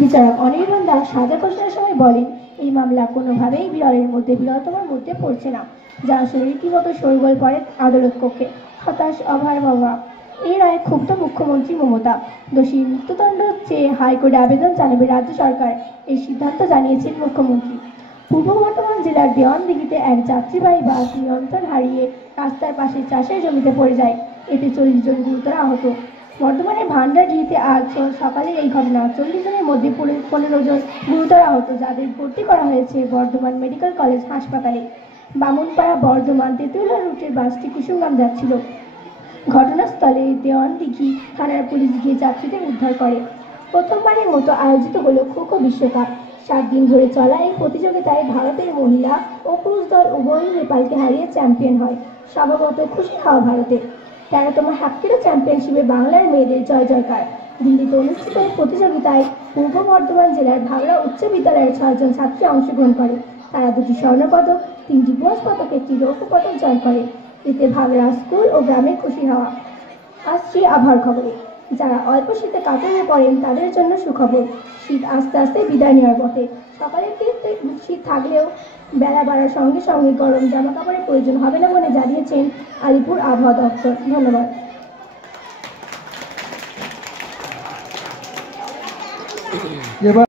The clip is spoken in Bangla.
বিচারক অনির্বাণ দাস সাজা ঘোষণার সময় বলেন, এই মামলা কোনোভাবেই বিরলের মধ্যে বিরলতমের মধ্যে পড়ছে না, যা আসলে রীতিমতো শোরগোল পড়ে আদালত কক্ষে। হতাশ অভয় বাবা। এই রায়ে ক্ষুব্ধ মুখ্যমন্ত্রী মমতা। দোষীর মৃত্যুদণ্ড চেয়ে হাইকোর্টে আবেদন জানাবে রাজ্য সরকার, এই সিদ্ধান্ত জানিয়েছেন মুখ্যমন্ত্রী। পূর্ব বর্ধমান জেলার দেওয়ানদিঘিতে এক যাত্রীবাহী বাস নিয়ন্ত্রণ হারিয়ে রাস্তার পাশে চাষের জমিতে পড়ে যায়। এতে 40 জন গুরুতর আহত। বর্ধমানের ভান্ডারডিহিতে আজ সকালে এই ঘটনা। 40 জনের মধ্যে 15 জন গুরুতর আহত, যাদের ভর্তি করা হয়েছে বর্ধমান মেডিকেল কলেজ হাসপাতালে। বামুনপাড়া বর্ধমান তেঁতুলিয়া রুটের বাসটি কুসুমগ্রাম যাচ্ছিল। ঘটনাস্থলে দেওয়ানদিঘি থানার পুলিশ গিয়ে যাত্রীদের উদ্ধার করে। প্রথমবারের মতো আয়োজিত হলো খো-খো বিশ্বকাপ। 7 দিন ধরে চলা এই প্রতিযোগিতায় ভারতের মহিলা ও পুরুষ দল উভয়ই নেপালকে হারিয়ে চ্যাম্পিয়ন হয়। স্বভাবত খুশি হওয়া ভারতে। 13তম হ্যাপকিলো চ্যাম্পিয়নশিপে বাংলার মেয়েদের জয় জয়কার। দিল্লিতে অনুষ্ঠিত এই প্রতিযোগিতায় পূর্ব বর্ধমান জেলার ভাগড়া উচ্চ বিদ্যালয়ের 6 জন ছাত্রী অংশগ্রহণ করে। তারা 2টি স্বর্ণপদক, 3টি ব্রোঞ্জ পদক, 1টি রৌপ্য পদক জয় করে। এতে ভাগড়া স্কুল ও গ্রামে খুশি হওয়া। আসছি আবহাওয়ার খবরে। যারা অল্প শীতে কাতর হয়ে পড়েন তাদের জন্য সুখবর। শীত আস্তে আস্তে বিদায় নেওয়ার পথে। সকালের দিকে শীত থাকলেও বেলা বাড়ার সঙ্গে সঙ্গে গরম জামা কাপড়ের প্রয়োজন হবে না বলে জানিয়েছেন আলিপুর আবহাওয়া দপ্তর। ধন্যবাদ।